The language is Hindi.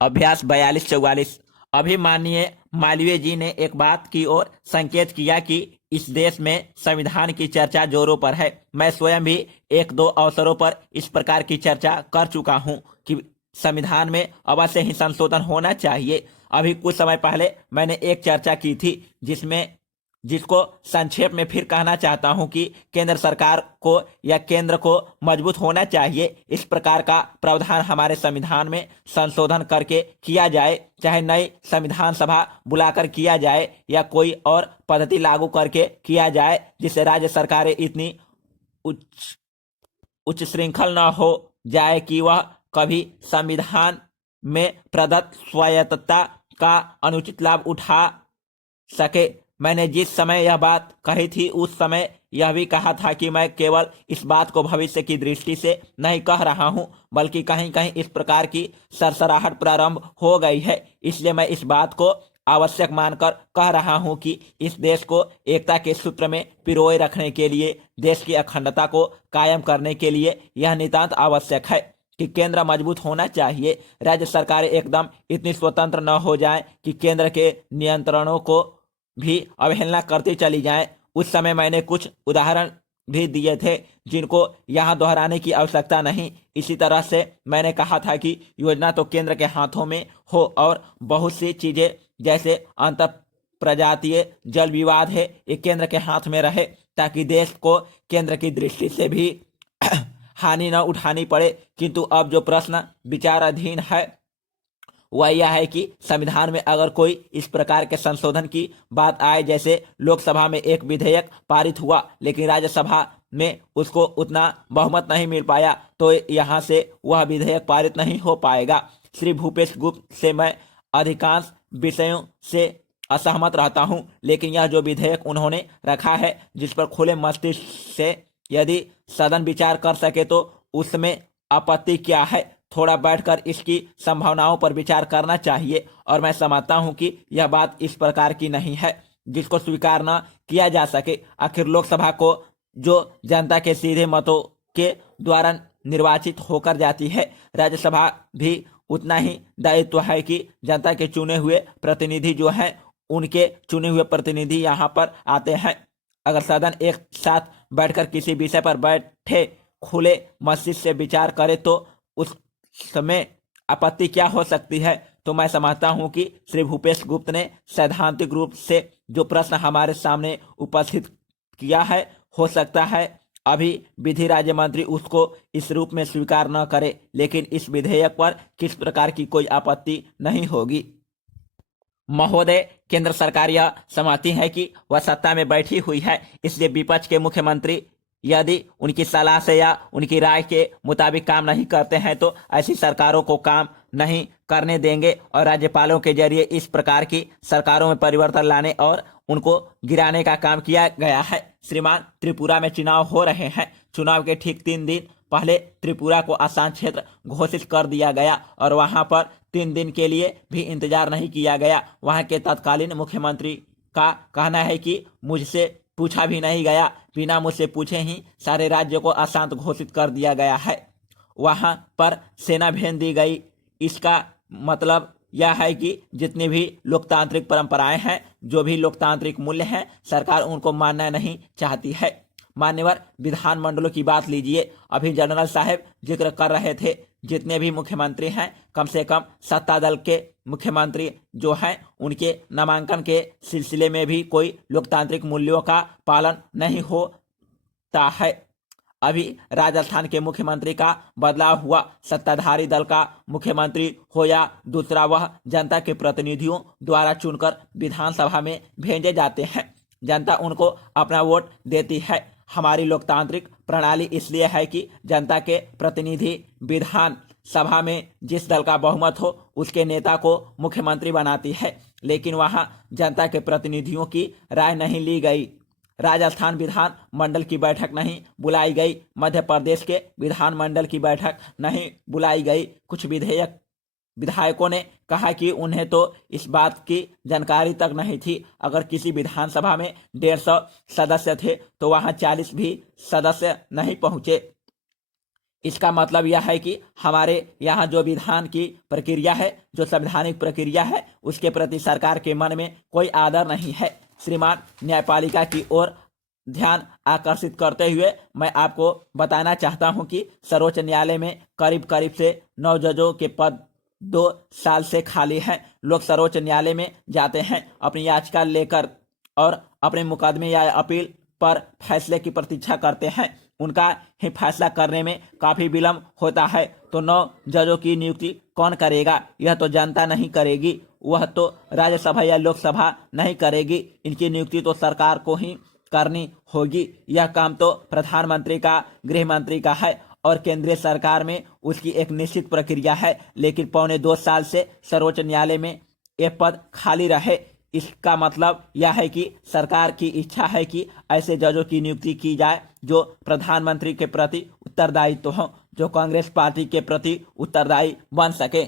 अभ्यास 42-44। अभी माननीय मालवीय जी ने एक बात की ओर संकेत किया कि इस देश में संविधान की चर्चा जोरों पर है। मैं स्वयं भी एक दो अवसरों पर इस प्रकार की चर्चा कर चुका हूं कि संविधान में अवश्य ही संशोधन होना चाहिए। अभी कुछ समय पहले मैंने एक चर्चा की थी जिसको संक्षेप में फिर कहना चाहता हूं कि केंद्र सरकार को या केंद्र को मजबूत होना चाहिए। इस प्रकार का प्रावधान हमारे संविधान में संशोधन करके किया जाए, चाहे नई संविधान सभा बुलाकर किया जाए या कोई और पद्धति लागू करके किया जाए, जिससे राज्य सरकारें इतनी उच्च उच्च श्रृंखल न हो जाए कि वह कभी संविधान में प्रदत्त स्वायत्तता का अनुचित लाभ उठा सके। मैंने जिस समय यह बात कही थी उस समय यह भी कहा था कि मैं केवल इस बात को भविष्य की दृष्टि से नहीं कह रहा हूं, बल्कि कहीं कहीं इस प्रकार की सरसराहट प्रारंभ हो गई है। इसलिए मैं इस बात को आवश्यक मानकर कह रहा हूं कि इस देश को एकता के सूत्र में पिरोए रखने के लिए, देश की अखंडता को कायम करने के लिए यह नितांत आवश्यक है कि केंद्र मजबूत होना चाहिए। राज्य सरकारें एकदम इतनी स्वतंत्र न हो जाएं कि केंद्र के नियंत्रणों को भी अवहेलना करती चली जाए। उस समय मैंने कुछ उदाहरण भी दिए थे जिनको यहाँ दोहराने की आवश्यकता नहीं। इसी तरह से मैंने कहा था कि योजना तो केंद्र के हाथों में हो और बहुत सी चीजें जैसे अंतर प्रजातीय जल विवाद है, ये केंद्र के हाथ में रहे ताकि देश को केंद्र की दृष्टि से भी हानि न उठानी पड़े। किंतु अब जो प्रश्न विचाराधीन है वह यह है कि संविधान में अगर कोई इस प्रकार के संशोधन की बात आए, जैसे लोकसभा में एक विधेयक पारित हुआ लेकिन राज्यसभा में उसको उतना बहुमत नहीं मिल पाया, तो यहाँ से वह विधेयक पारित नहीं हो पाएगा। श्री भूपेश गुप्त से मैं अधिकांश विषयों से असहमत रहता हूं, लेकिन यह जो विधेयक उन्होंने रखा है जिस पर खुले मस्तिष्क से यदि सदन विचार कर सके तो उसमें आपत्ति क्या है। थोड़ा बैठकर इसकी संभावनाओं पर विचार करना चाहिए। और मैं समझता हूं कि यह बात इस प्रकार की नहीं है जिसको स्वीकार न किया जा सके। आखिर लोकसभा को जो जनता के सीधे मतों के द्वारा निर्वाचित होकर जाती है, राज्यसभा भी उतना ही दायित्व है कि जनता के चुने हुए प्रतिनिधि जो हैं उनके चुने हुए प्रतिनिधि यहाँ पर आते हैं। अगर सदन एक साथ बैठकर किसी विषय पर बैठे खुले मस्तिष्क से विचार करे तो उस समय आपत्ति क्या हो सकती है। तो मैं समझता हूं कि श्री भूपेश गुप्त ने सैद्धांतिक रूप से जो प्रश्न हमारे सामने उपस्थित किया है, हो सकता है अभी विधि राज्य मंत्री उसको इस रूप में स्वीकार न करे, लेकिन इस विधेयक पर किस प्रकार की कोई आपत्ति नहीं होगी। महोदय, केंद्र सरकार यह समझती है कि वह सत्ता में बैठी हुई है, इसलिए विपक्ष के मुख्यमंत्री यदि उनकी सलाह से या उनकी राय के मुताबिक काम नहीं करते हैं तो ऐसी सरकारों को काम नहीं करने देंगे और राज्यपालों के जरिए इस प्रकार की सरकारों में परिवर्तन लाने और उनको गिराने का काम किया गया है। श्रीमान, त्रिपुरा में चुनाव हो रहे हैं। चुनाव के ठीक 3 दिन पहले त्रिपुरा को आसान क्षेत्र घोषित कर दिया गया और वहां पर 3 दिन के लिए भी इंतजार नहीं किया गया। वहां के तत्कालीन मुख्यमंत्री का कहना है कि मुझसे पूछा भी नहीं गया, बिना मुझसे पूछे ही सारे राज्यों को अशांत घोषित कर दिया गया है। वहां पर सेना भेज दी गई। इसका मतलब यह है कि जितनी भी लोकतांत्रिक परंपराएं हैं, जो भी लोकतांत्रिक मूल्य हैं, सरकार उनको मानना नहीं चाहती है। मान्यवर विधानमंडलों की बात लीजिए। अभी जनरल साहब जिक्र कर रहे थे जितने भी मुख्यमंत्री हैं, कम से कम सत्ता दल के मुख्यमंत्री जो हैं उनके नामांकन के सिलसिले में भी कोई लोकतांत्रिक मूल्यों का पालन नहीं होता है। अभी राजस्थान के मुख्यमंत्री का बदलाव हुआ, सत्ताधारी दल का मुख्यमंत्री हो या दूसरा, वह जनता के प्रतिनिधियों द्वारा चुनकर विधानसभा में भेजे जाते हैं। जनता उनको अपना वोट देती है। हमारी लोकतांत्रिक प्रणाली इसलिए है कि जनता के प्रतिनिधि विधान सभा में जिस दल का बहुमत हो उसके नेता को मुख्यमंत्री बनाती है, लेकिन वहां जनता के प्रतिनिधियों की राय नहीं ली गई। राजस्थान विधान मंडल की बैठक नहीं बुलाई गई, मध्य प्रदेश के विधान मंडल की बैठक नहीं बुलाई गई। कुछ विधायकों ने कहा कि उन्हें तो इस बात की जानकारी तक नहीं थी। अगर किसी विधानसभा में 150 सदस्य थे तो वहां 40 भी सदस्य नहीं पहुंचे। इसका मतलब यह है कि हमारे यहाँ जो विधान की प्रक्रिया है, जो संवैधानिक प्रक्रिया है, उसके प्रति सरकार के मन में कोई आदर नहीं है। श्रीमान न्यायपालिका की ओर ध्यान आकर्षित करते हुए मैं आपको बताना चाहता हूं कि सर्वोच्च न्यायालय में करीब करीब से 9 जजों के पद 2 साल से खाली हैं। लोग सर्वोच्च न्यायालय में जाते हैं अपनी याचिका लेकर और अपने मुकदमे या अपील पर फैसले की प्रतीक्षा करते हैं। उनका ही फैसला करने में काफी विलंब होता है, तो 9 जजों की नियुक्ति कौन करेगा? यह तो जनता नहीं करेगी, वह तो राज्यसभा या लोकसभा नहीं करेगी। इनकी नियुक्ति तो सरकार को ही करनी होगी। यह काम तो प्रधानमंत्री का, गृह मंत्री का है और केंद्रीय सरकार में उसकी एक निश्चित प्रक्रिया है। लेकिन पौने 2 साल से सर्वोच्च न्यायालय में ये पद खाली रहे। इसका मतलब यह है कि सरकार की इच्छा है कि ऐसे जजों की नियुक्ति की जाए जो प्रधानमंत्री के प्रति उत्तरदायित्व हो, जो कांग्रेस पार्टी के प्रति उत्तरदायी बन सके।